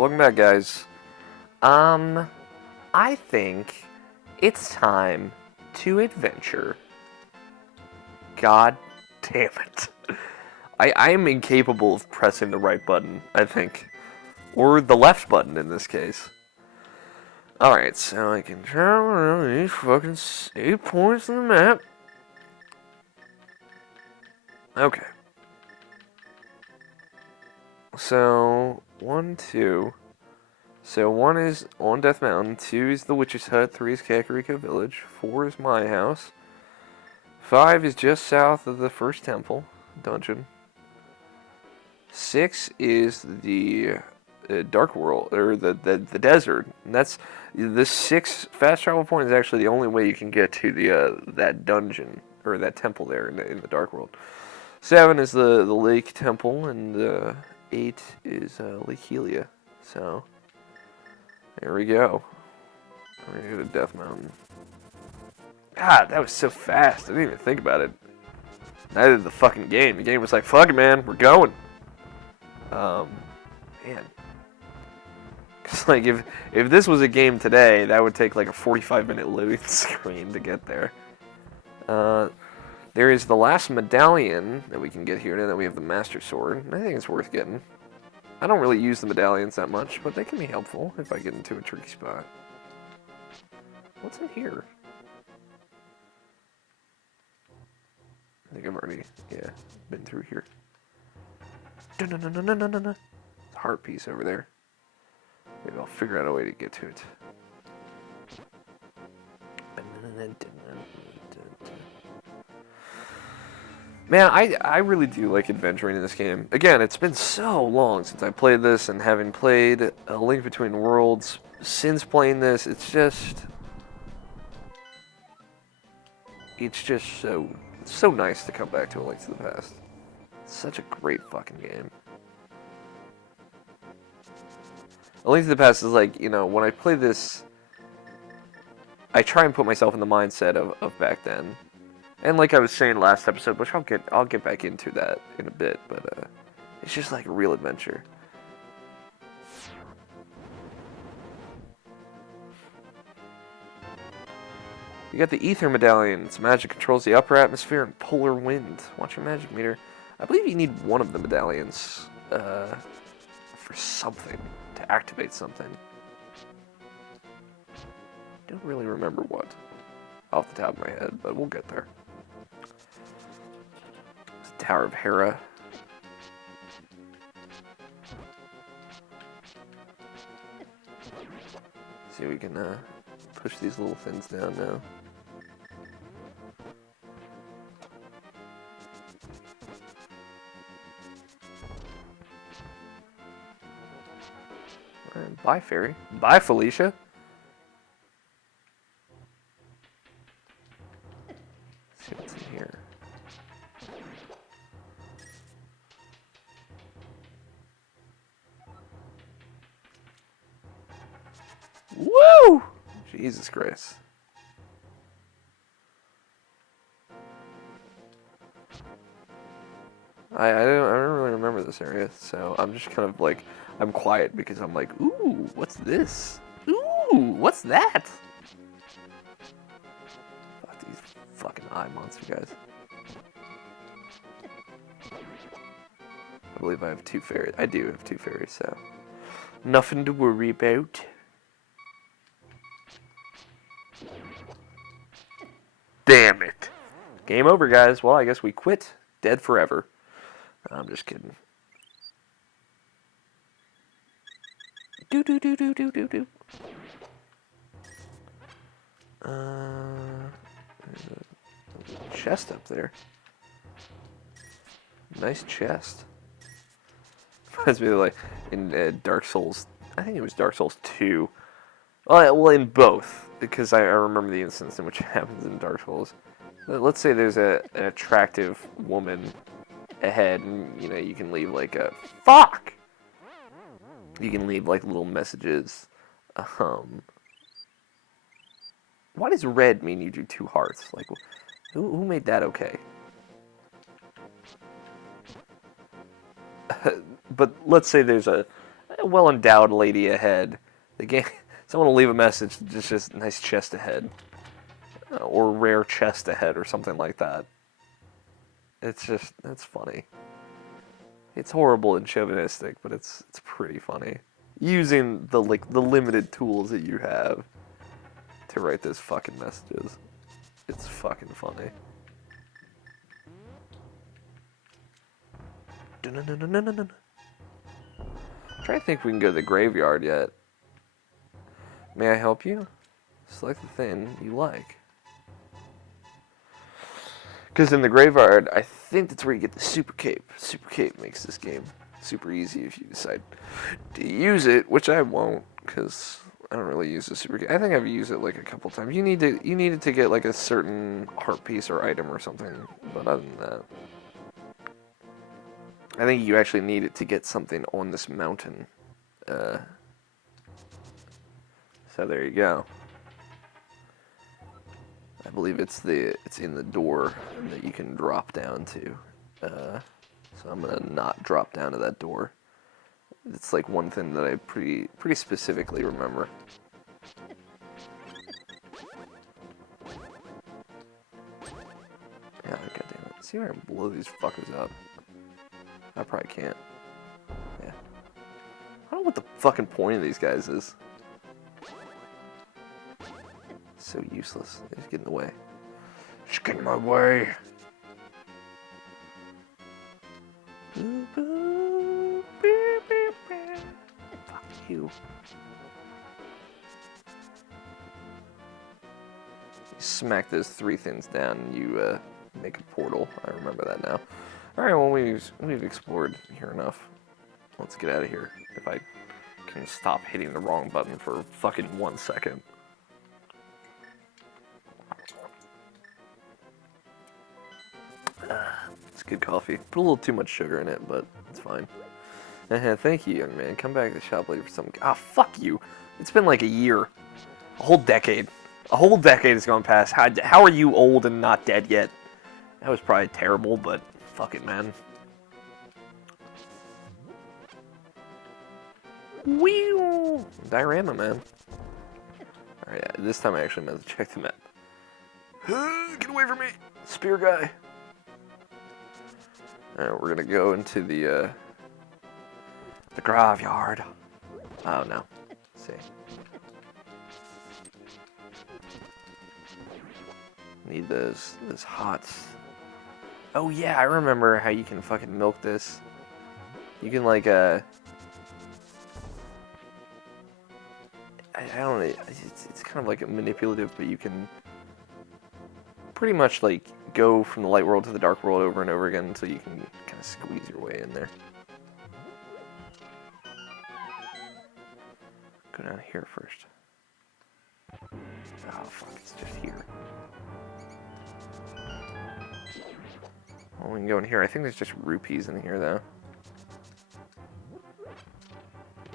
Welcome back, guys. I think it's time to adventure. God damn it. I am incapable of pressing the right button, I think. Or the left button in this case. Alright, so I can travel around these fucking 8 points on the map. Okay. So, 1, 2. So 1 is on Death Mountain, 2 is the Witch's Hut, 3 is Kakariko Village, 4 is my house, 5 is just south of the first temple dungeon, 6 is the Dark World, or the desert, and that's, the 6 fast travel point is actually the only way you can get to the that dungeon, or that temple there in the Dark World. 7 is the Lake Temple, and 8 is Lake Helia, so... Here we go. We're gonna go to Death Mountain. God, that was so fast. I didn't even think about it. Neither did the fucking game. The game was like, fuck it, man, we're going. Man. Cause like, if this was a game today, that would take like a 45-minute loading screen to get there. There is the last medallion that we can get here now that we have the Master Sword. I think it's worth getting. I don't really use the medallions that much, but they can be helpful if I get into a tricky spot. What's in here? I think I've already, been through here. Dun-dun-dun-dun-dun-dun-dun. It's a heart piece over there. Maybe I'll figure out a way to get to it. Man, I really do like adventuring in this game. Again, it's been so long since I played this, and having played A Link Between Worlds since playing this, it's just so nice to come back to A Link to the Past. It's such a great fucking game. A Link to the Past is like, when I play this, I try and put myself in the mindset of back then. And like I was saying last episode, which I'll get back into that in a bit, but it's just like a real adventure. You got the Ether Medallion. Its magic controls the upper atmosphere and polar wind. Watch your magic meter. I believe you need one of the medallions for something, to activate something. Don't really remember what off the top of my head, but we'll get there. Tower of Hera. See if we can push these little things down now. Alright, bye, Fairy. Bye, Felicia. Let's see what's in here. Woo! Jesus Christ. I don't really remember this area, so I'm just kind of like, I'm quiet because I'm like, ooh, what's this? Ooh, what's that? Fuck these fucking eye monster guys. I believe I have 2 fairies. I do have 2 fairies, so nothing to worry about. Damn it. Game over, guys. Well, I guess we quit. Dead forever. I'm just kidding. Do. There's a chest up there. Nice chest. Reminds me of like in Dark Souls. I think it was Dark Souls 2. Well, in both, because I remember the instance in which it happens in Dark Souls. Let's say there's an attractive woman ahead, and you can leave like a fuck. You can leave like little messages. Why does red mean you do 2 hearts? Like, who made that okay? But let's say there's a a well-endowed lady ahead. The game, someone will leave a message, just nice chest ahead. Or rare chest ahead or something like that. It's funny. It's horrible and chauvinistic, but it's pretty funny. Using the limited tools that you have to write those fucking messages. It's fucking funny. I'm trying to think if we can go to the graveyard yet. May I help you? Select the thing you like. Because in the graveyard, I think that's where you get the super cape. Super cape makes this game super easy if you decide to use it, which I won't, because I don't really use the super cape. I think I've used it like a couple times. You need it to get like a certain heart piece or item or something, but other than that, I think you actually need it to get something on this mountain. So there you go. I believe it's in the door that you can drop down to. So I'm gonna not drop down to that door. It's like one thing that I pretty specifically remember. Yeah, goddamn it. See if I can blow these fuckers up. I probably can't. Yeah. I don't know what the fucking point of these guys is. So useless. They just get in the way. Just get in my way. Fuck you. You smack those three things down and you make a portal. I remember that now. Alright, well we've explored here enough. Let's get out of here. If I can stop hitting the wrong button for fucking 1 second. It's good coffee. Put a little too much sugar in it, but it's fine. Thank you, young man. Come back to the shop later for some... Ah, fuck you. It's been like a year. A whole decade. A whole decade has gone past. How are you old and not dead yet? That was probably terrible, but fuck it, man. Whee! Diorama, man. Alright, yeah, this time I actually meant to check the map. Get away from me! Spear guy! Alright, we're gonna go into the graveyard. Oh, no. Let's see. Need those hots. Oh, yeah, I remember how you can fucking milk this. You can, like, I don't know, it's kind of like a manipulative, but you can pretty much, like, go from the light world to the dark world over and over again until you can kind of squeeze your way in there. Go down here first. Oh, fuck, it's just here. Well, we can go in here. I think there's just rupees in here, though.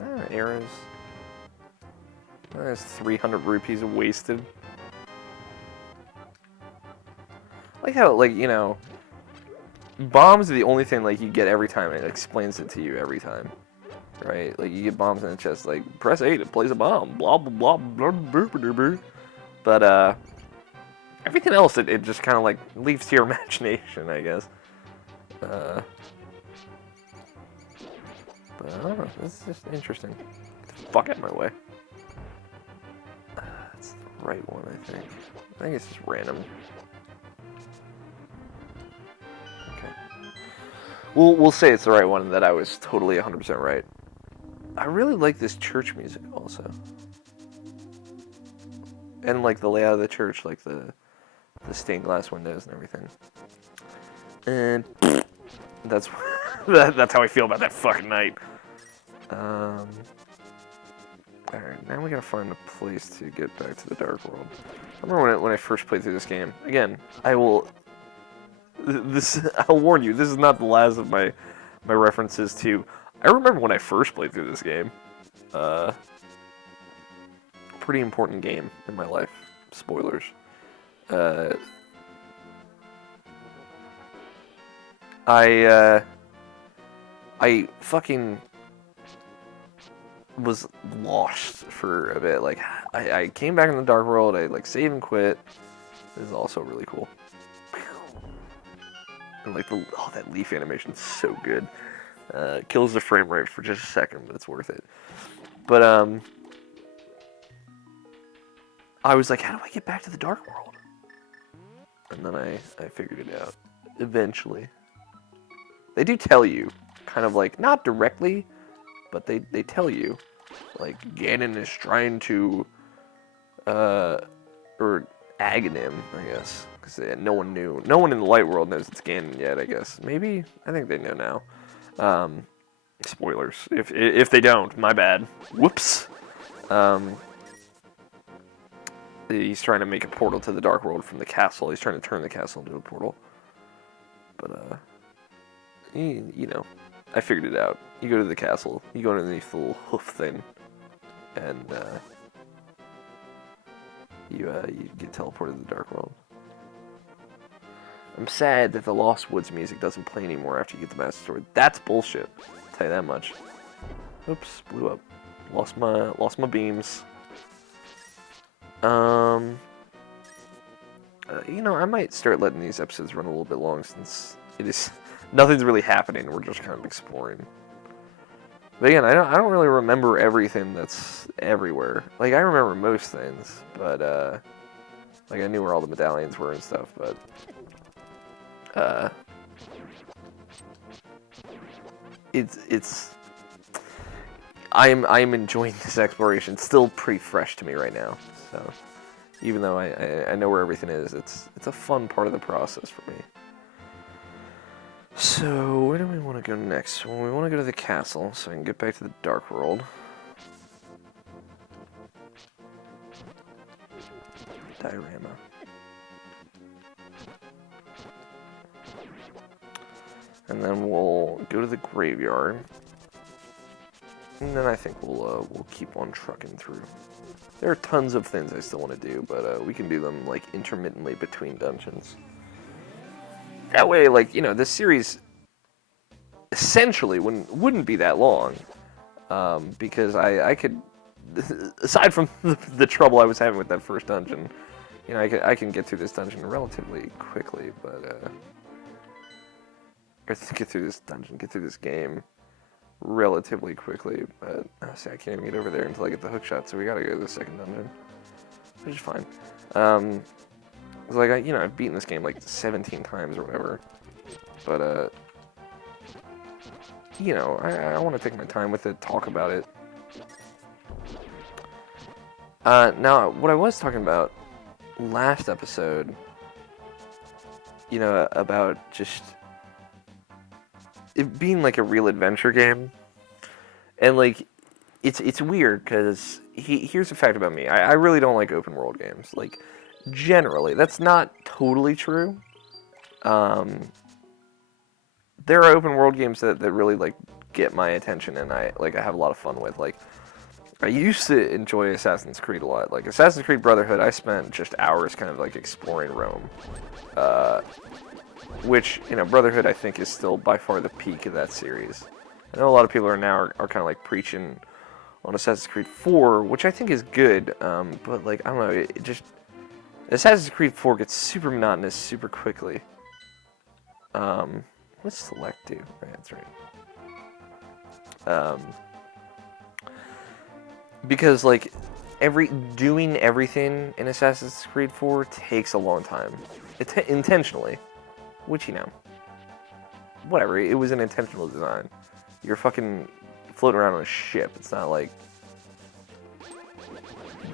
Ah, arrows. There's 300 rupees wasted. I like how, like, you know, bombs are the only thing, like, you get every time, and it explains it to you every time. Right? Like, you get bombs in the chest, like, press A to place a bomb, blah, blah, blah, blah, blah, blah, blah. But, everything else, it just kind of, like, leaves to your imagination, I guess. But, I don't know, this is just interesting. Get the fuck out of my way. That's the right one, I think. I think it's just random. Okay. We'll say it's the right one, and that I was totally 100% right. I really like this church music, also. And, like, the layout of the church, like, the stained glass windows and everything. And that's that's how I feel about that fucking night. Alright, now we gotta find a place to get back to the dark world. I remember when I first played through this game. Again, I'll warn you, this is not the last of my references to... I remember when I first played through this game. Pretty important game in my life. Spoilers. I fucking was lost for a bit. Like, I came back in the Dark World, I, like, save and quit. This is also really cool. And, like, that leaf animation's so good. Kills the frame rate for just a second, but it's worth it. But, I was like, how do I get back to the Dark World? And then I figured it out. Eventually. They do tell you, kind of like, not directly, but they tell you. Like, Ganon is trying to, or Aghanim, I guess. Because no one knew. No one in the Light World knows it's Ganon yet, I guess. Maybe? I think they know now. Spoilers. If they don't, my bad. Whoops. He's trying to make a portal to the Dark World from the castle. He's trying to turn the castle into a portal. But, you know, I figured it out. You go to the castle, you go underneath the little hoof thing, and, you get teleported to the Dark World. I'm sad that the Lost Woods music doesn't play anymore after you get the Master Sword. That's bullshit. I'll tell you that much. Oops, blew up. Lost my beams. You know, I might start letting these episodes run a little bit long since nothing's really happening. We're just kind of exploring. But again, I don't really remember everything that's everywhere. Like, I remember most things, but, like, I knew where all the medallions were and stuff, but, I'm enjoying this exploration. It's still pretty fresh to me right now, so even though I know where everything is, it's a fun part of the process for me. So, where do we want to go next? Well, we want to go to the castle, so I can get back to the Dark World. Diorama. And then we'll go to the graveyard. And then I think we'll keep on trucking through. There are tons of things I still want to do, but we can do them, like, intermittently between dungeons. That way, like, you know, this series essentially wouldn't be that long, because I could, aside from the trouble I was having with that first dungeon, you know, I can get through this dungeon relatively quickly, but, or get through this game relatively quickly, but, see, I can't even get over there until I get the hookshot, so we gotta go to the second dungeon, which is fine. It's like, I've beaten this game like 17 times or whatever, but, you know, I want to take my time with it, talk about it. Now, what I was talking about last episode, you know, about just it being like a real adventure game, and like, it's weird, because here's the fact about me. I really don't like open world games. Like, generally, that's not totally true. There are open world games that really, like, get my attention, and I have a lot of fun with. Like, I used to enjoy Assassin's Creed a lot. Like, Assassin's Creed Brotherhood, I spent just hours kind of, like, exploring Rome. Which, you know, Brotherhood, I think, is still by far the peak of that series. I know a lot of people are kind of, like, preaching on Assassin's Creed 4, which I think is good, but, like, I don't know, it just... Assassin's Creed 4 gets super monotonous super quickly. What's select do? Right, that's right. Because, like, doing everything in Assassin's Creed 4 takes a long time. Intentionally. Which, you know, whatever, it was an intentional design. You're fucking floating around on a ship. It's not like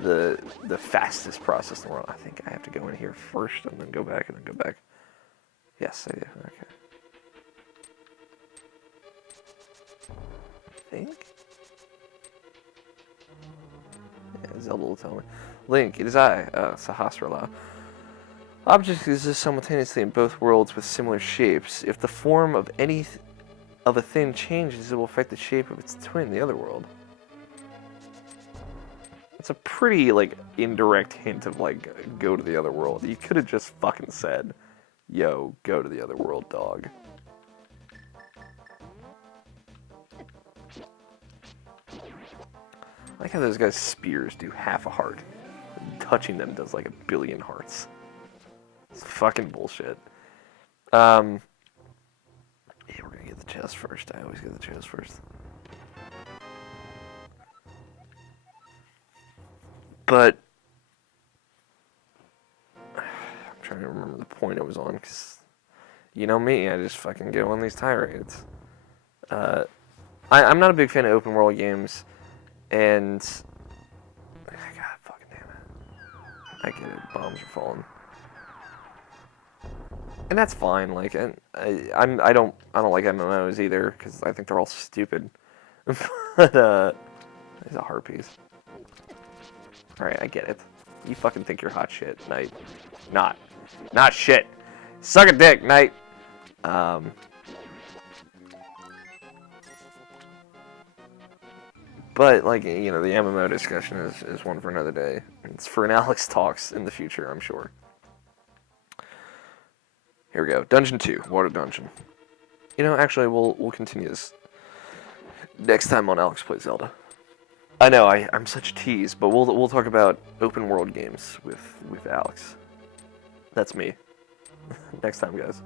the fastest process in the world. I think I have to go in here first and then go back and then go back. Yes, I do. Okay. I think? Yeah, Zelda will tell me. Link, it is I, Sahasrara. Objects exist simultaneously in both worlds with similar shapes. If the form of a thing changes, it will affect the shape of its twin in the other world. It's a pretty, like, indirect hint of, like, go to the other world. You could have just fucking said, yo, go to the other world, dog. I like how those guys' spears do half a heart. Touching them does like 1 billion hearts. It's fucking bullshit. Yeah, we're gonna get the chest first. I always get the chest first. But I'm trying to remember the point I was on, because you know me, I just fucking get on these tirades. I'm not a big fan of open world games, and God fucking damn it, I get it. Bombs are falling, and that's fine. Like, and I don't like MMOs either, because I think they're all stupid. But there's a heart piece. Alright, I get it. You fucking think you're hot shit, Knight. Not shit. Suck a dick, Knight. But, like, you know, the MMO discussion is one for another day. It's for an Alex Talks in the future, I'm sure. Here we go. Dungeon 2. Water Dungeon. You know, actually, we'll continue this next time on Alex Plays Zelda. I know, I'm such a tease, but we'll talk about open world games with Alex. That's me. Next time, guys.